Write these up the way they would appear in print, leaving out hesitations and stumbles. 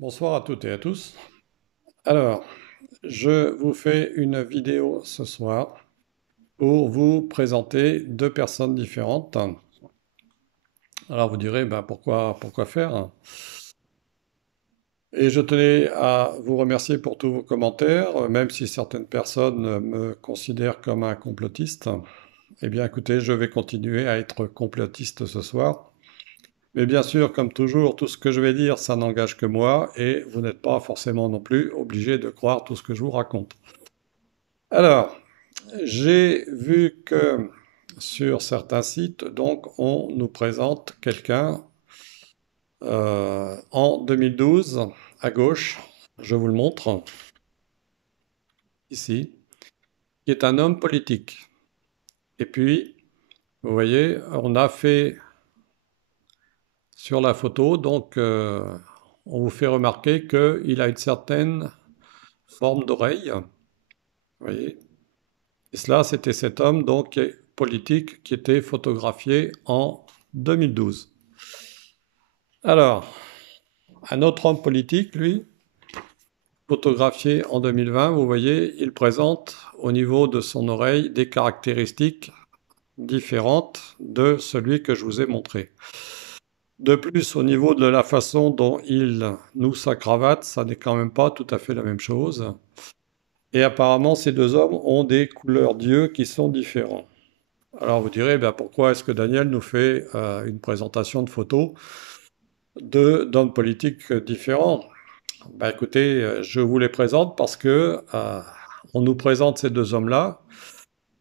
Bonsoir à toutes et à tous. Alors, je vous fais une vidéo ce soir pour vous présenter deux personnes différentes. Alors vous direz, ben pourquoi faire? Et je tenais à vous remercier pour tous vos commentaires, même si certaines personnes me considèrent comme un complotiste. Eh bien écoutez, je vais continuer à être complotiste ce soir. Mais bien sûr, comme toujours, tout ce que je vais dire, ça n'engage que moi, et vous n'êtes pas forcément non plus obligé de croire tout ce que je vous raconte. Alors, j'ai vu que sur certains sites, donc, on nous présente quelqu'un en 2012, à gauche, je vous le montre, ici, qui est un homme politique. Et puis, vous voyez, on a fait sur la photo, donc, on vous fait remarquer qu'il a une certaine forme d'oreille, vous voyez. Et cela, c'était cet homme, donc, politique, qui était photographié en 2012. Alors, un autre homme politique, lui, photographié en 2020, vous voyez, il présente au niveau de son oreille des caractéristiques différentes de celui que je vous ai montré. De plus, au niveau de la façon dont il noue sa cravate, ça n'est quand même pas tout à fait la même chose. Et apparemment, ces deux hommes ont des couleurs d'yeux qui sont différents. Alors vous direz, ben, pourquoi est-ce que Daniel nous fait une présentation de photos d'hommes politiques différents? Bah écoutez, je vous les présente parce que on nous présente ces deux hommes-là,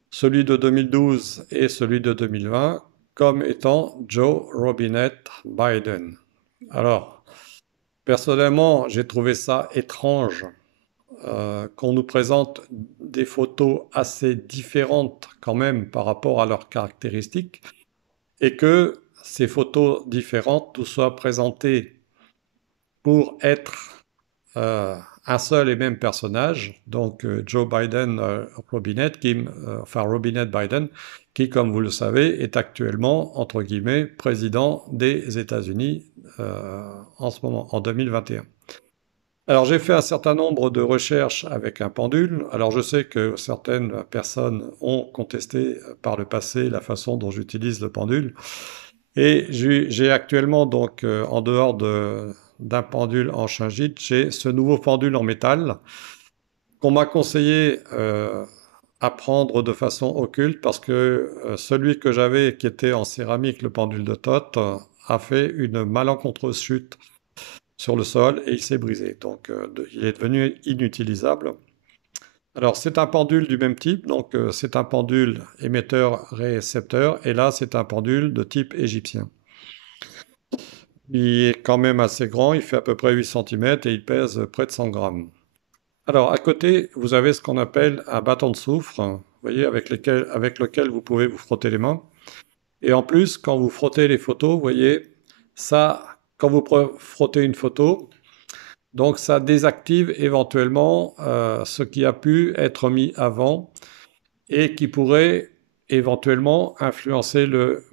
celui de 2012 et celui de 2020, comme étant Joe Robinette Biden. Alors, personnellement, j'ai trouvé ça étrange qu'on nous présente des photos assez différentes quand même par rapport à leurs caractéristiques et que ces photos différentes nous soient présentées pour être un seul et même personnage, donc Joe Biden Robinette, enfin Robinette Biden, qui, comme vous le savez, est actuellement, entre guillemets, président des États-Unis en ce moment, en 2021. Alors j'ai fait un certain nombre de recherches avec un pendule. Alors je sais que certaines personnes ont contesté par le passé la façon dont j'utilise le pendule. Et j'ai actuellement, donc, en dehors d'un pendule en shungite, j'ai ce nouveau pendule en métal qu'on m'a conseillé à prendre de façon occulte parce que celui que j'avais, qui était en céramique, le pendule de Toth, a fait une malencontreuse chute sur le sol et il s'est brisé. Donc, il est devenu inutilisable. Alors, c'est un pendule du même type, donc c'est un pendule émetteur-récepteur, et là, c'est un pendule de type égyptien. Il est quand même assez grand, il fait à peu près 8 cm et il pèse près de 100 grammes. Alors, à côté, vous avez ce qu'on appelle un bâton de soufre, vous voyez, avec lequel vous pouvez vous frotter les mains. Et en plus, quand vous frottez les photos, vous voyez, ça, quand vous frottez une photo, donc ça désactive éventuellement ce qui a pu être mis avant et qui pourrait éventuellement influencer le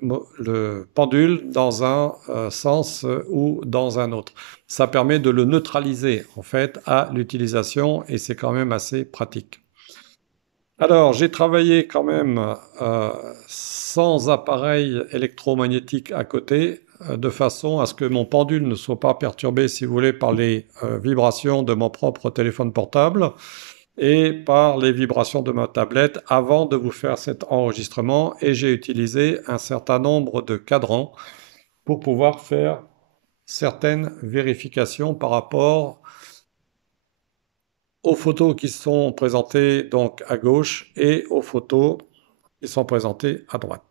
pendule dans un sens ou dans un autre. Ça permet de le neutraliser en fait à l'utilisation et c'est quand même assez pratique. Alors j'ai travaillé quand même sans appareil électromagnétique à côté de façon à ce que mon pendule ne soit pas perturbé, si vous voulez, par les vibrations de mon propre téléphone portable et par les vibrations de ma tablette avant de vous faire cet enregistrement. Et j'ai utilisé un certain nombre de cadrans pour pouvoir faire certaines vérifications par rapport aux photos qui sont présentées donc à gauche et aux photos qui sont présentées à droite.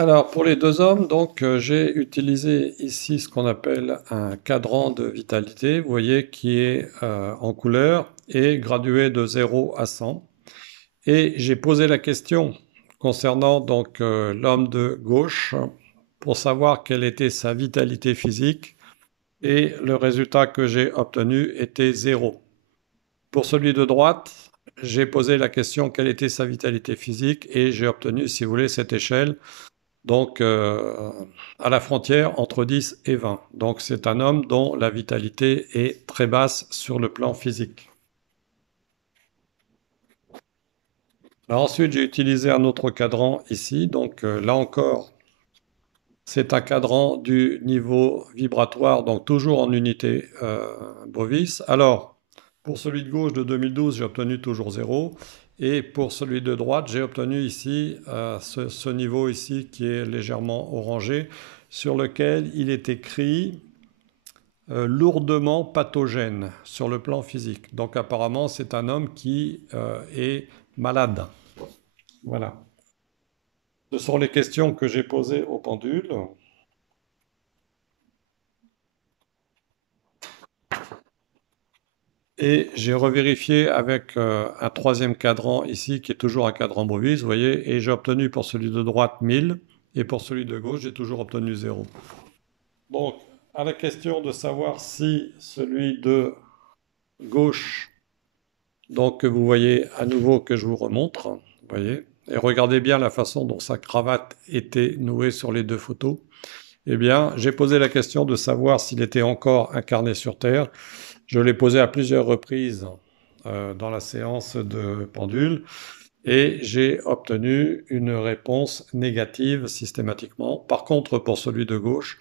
Alors pour les deux hommes, donc j'ai utilisé ici ce qu'on appelle un cadran de vitalité, vous voyez, qui est en couleur et gradué de 0 à 100. Et j'ai posé la question concernant donc l'homme de gauche pour savoir quelle était sa vitalité physique et le résultat que j'ai obtenu était 0. Pour celui de droite, j'ai posé la question quelle était sa vitalité physique et j'ai obtenu, si vous voulez, cette échelle donc à la frontière entre 10 et 20. Donc c'est un homme dont la vitalité est très basse sur le plan physique. Alors ensuite, j'ai utilisé un autre cadran ici. Donc là encore, c'est un cadran du niveau vibratoire, donc toujours en unité Bovis. Alors, pour celui de gauche de 2012, j'ai obtenu toujours 0. Et pour celui de droite, j'ai obtenu ici ce niveau ici qui est légèrement orangé, sur lequel il est écrit lourdement pathogène sur le plan physique. Donc apparemment, c'est un homme qui est malade. Voilà. Ce sont les questions que j'ai posées au pendule. Et j'ai revérifié avec un troisième cadran ici, qui est toujours un cadran Bovis, vous voyez, et j'ai obtenu pour celui de droite 1000, et pour celui de gauche, j'ai toujours obtenu 0. Donc, à la question de savoir si celui de gauche, donc que vous voyez à nouveau que je vous remontre, vous voyez, et regardez bien la façon dont sa cravate était nouée sur les deux photos, eh bien, j'ai posé la question de savoir s'il était encore incarné sur Terre. Je l'ai posé à plusieurs reprises dans la séance de pendule et j'ai obtenu une réponse négative systématiquement. Par contre, pour celui de gauche,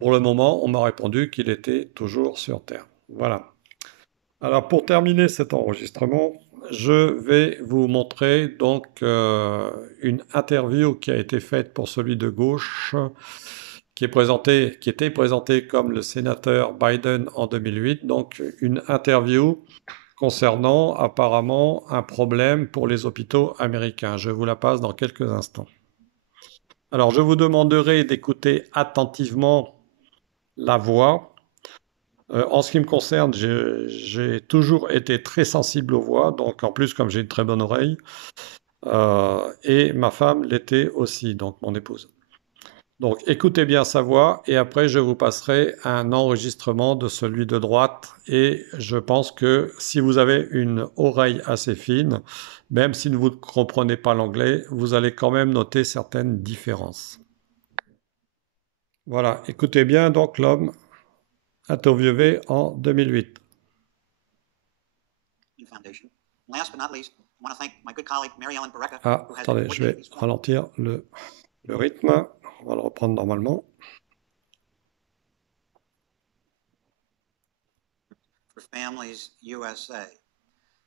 pour le moment, on m'a répondu qu'il était toujours sur Terre. Voilà. Alors, pour terminer cet enregistrement, je vais vous montrer donc une interview qui a été faite pour celui de gauche, qui était présenté comme le sénateur Biden en 2008, donc une interview concernant apparemment un problème pour les hôpitaux américains. Je vous la passe dans quelques instants. Alors, je vous demanderai d'écouter attentivement la voix. En ce qui me concerne, j'ai toujours été très sensible aux voix, donc en plus, comme j'ai une très bonne oreille, et ma femme l'était aussi, donc mon épouse. Donc écoutez bien sa voix et après je vous passerai un enregistrement de celui de droite et je pense que si vous avez une oreille assez fine, même si vous ne comprenez pas l'anglais, vous allez quand même noter certaines différences. Voilà, écoutez bien donc l'homme interviewé en 2008. Ah, attendez, je vais ralentir le rythme. On va le reprendre normalement. For Families USA.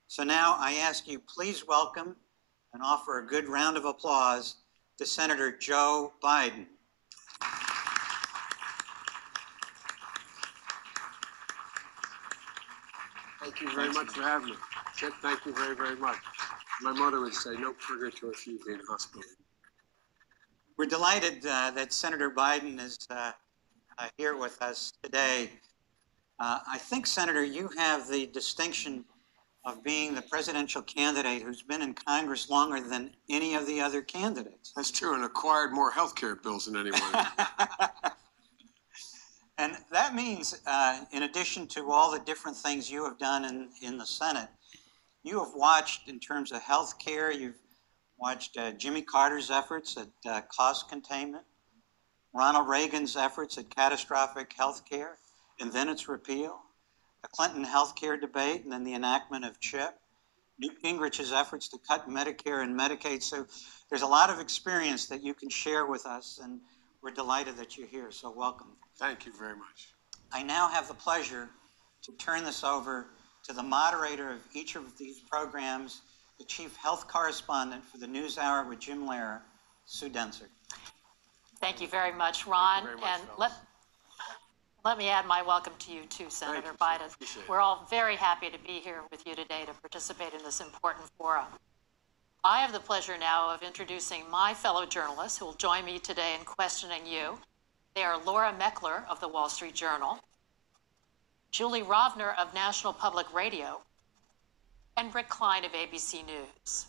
So now I ask you, please welcome and offer a good round of applause to Senator Joe Biden. Thank you very much for having me. Chip, thank you very, very much. My mother would say, no purgatory for you being hospital. We're delighted that Senator Biden is here with us today. I think, Senator, you have the distinction of being the presidential candidate who's been in Congress longer than any of the other candidates. That's true, and acquired more health care bills than anyone. And that means, in addition to all the different things you have done in the Senate, you have watched, in terms of health care, you've watched Jimmy Carter's efforts at cost containment, Ronald Reagan's efforts at catastrophic health care, and then its repeal, the Clinton health care debate, and then the enactment of CHIP, Newt Gingrich's efforts to cut Medicare and Medicaid. So there's a lot of experience that you can share with us, and we're delighted that you're here, so welcome. Thank you very much. I now have the pleasure to turn this over to the moderator of each of these programs, the chief health correspondent for the NewsHour with Jim Lehrer, Sue Denser. Thank you very much, Ron. Very much, and let me add my welcome to you too, Senator Biden. We're all very happy to be here with you today to participate in this important forum. I have the pleasure now of introducing my fellow journalists who will join me today in questioning you. They are Laura Meckler of the Wall Street Journal, Julie Rovner of National Public Radio, and Rick Klein of ABC News.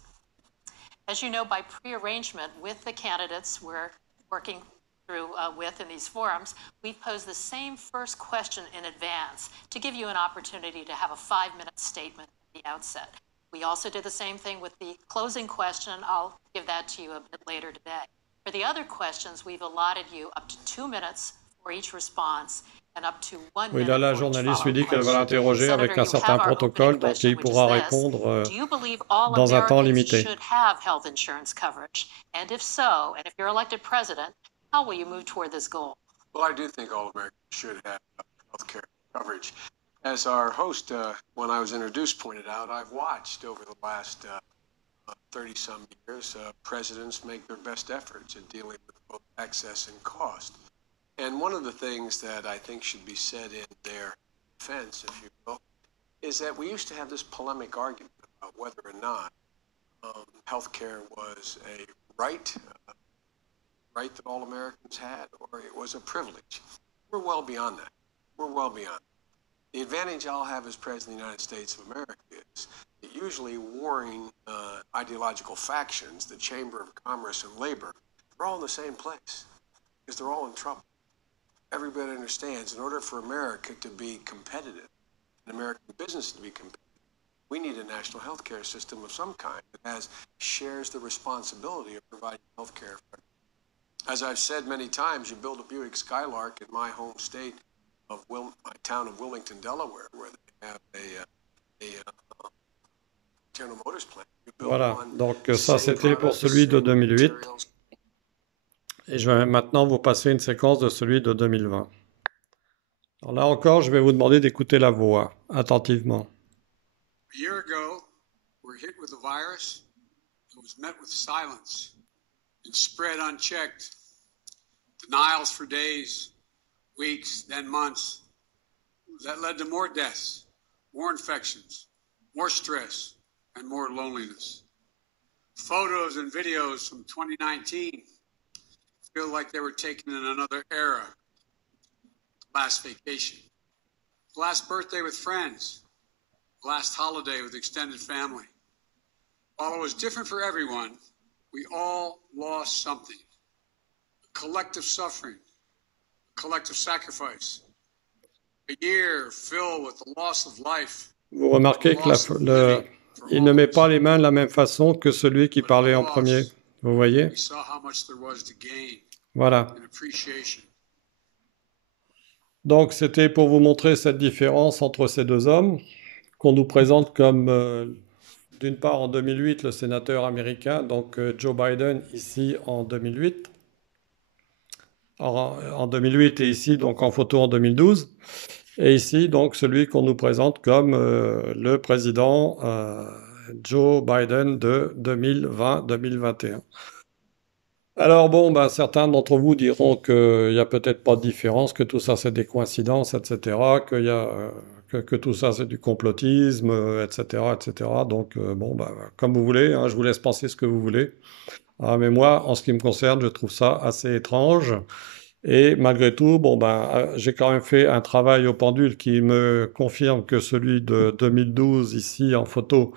As you know, by prearrangement with the candidates we're working through with in these forums, we've posed the same first question in advance to give you an opportunity to have a 5-minute statement at the outset. We also did the same thing with the closing question. I'll give that to you a bit later today. For the other questions, we've allotted you up to 2 minutes for each response and up to 1 Oui, minute là, la for each journaliste lui follow-up dit qu'elle va question. l'interroger avec Senator, un you certain have our opening protocole, donc question, il which is pourra this. répondre Do you believe all dans un temps Americans limité. should have health insurance coverage? And if so, and if you're elected president, how will you move toward this goal? Well, I do think all Americans should have health care coverage. As our host, when I was introduced, pointed out, I've watched over the last 30-some years presidents make their best efforts in dealing with both access and cost. And one of the things that I think should be said in their defense, if you will, is that we used to have this polemic argument about whether or not health care was a right that all Americans had, or it was a privilege. We're well beyond that. We're well beyond it. The advantage I'll have as President of the United States of America is that usually warring ideological factions, the Chamber of Commerce and Labor, they're all in the same place because they're all in trouble. Everybody understands in order for America to be competitive and American business to be competitive, we need a national health care system of some kind that shares the responsibility of providing health care. As I've said many times, you build a Buick Skylark in my home state of my town of Wilmington, Delaware, where they have a General Motors plant. Voilà, donc ça c'était pour celui de 2008. Et je vais maintenant vous passer une séquence de celui de 2020. Alors là encore, je vais vous demander d'écouter la voix attentivement. A year ago, we were hit with a virus that was met with silence and spread unchecked. Denials for days, weeks, then months. That led to more deaths, more infections, more stress, and more loneliness. Photos and videos from 2019 feel like they were taken in another era. Last vacation, last birthday with friends, last holiday with extended family. While it was different for everyone, we all lost something. A collective suffering, a collective sacrifice. A year filled with the loss of life. Vous remarquez que il ne met pas les mains de la même façon que celui qui parlait en premier. Vous voyez? Voilà. Donc c'était pour vous montrer cette différence entre ces deux hommes, qu'on nous présente comme, d'une part en 2008, le sénateur américain, donc Joe Biden ici en 2008. En 2008 et ici donc en photo en 2012. Et ici donc celui qu'on nous présente comme le président Joe Biden de 2020-2021. Alors bon, ben, certains d'entre vous diront qu'il n'y a peut-être pas de différence, que tout ça c'est des coïncidences, etc., que tout ça c'est du complotisme, etc., etc. Donc bon, ben, comme vous voulez, hein, je vous laisse penser ce que vous voulez. Ah, mais moi, en ce qui me concerne, je trouve ça assez étrange. Et malgré tout, bon, ben, j'ai quand même fait un travail au pendule qui me confirme que celui de 2012 ici en photo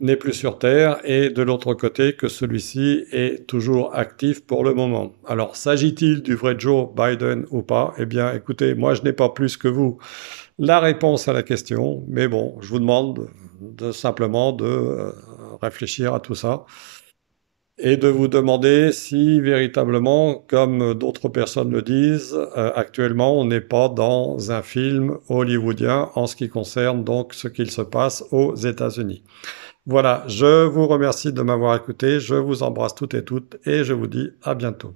n'est plus sur Terre, et de l'autre côté que celui-ci est toujours actif pour le moment. Alors, s'agit-il du vrai Joe Biden ou pas? Eh bien, écoutez, moi je n'ai pas plus que vous la réponse à la question, mais bon, je vous demande simplement de réfléchir à tout ça, et de vous demander si véritablement, comme d'autres personnes le disent, actuellement on n'est pas dans un film hollywoodien en ce qui concerne donc ce qu'il se passe aux États-Unis. Voilà, je vous remercie de m'avoir écouté, je vous embrasse toutes et toutes et je vous dis à bientôt.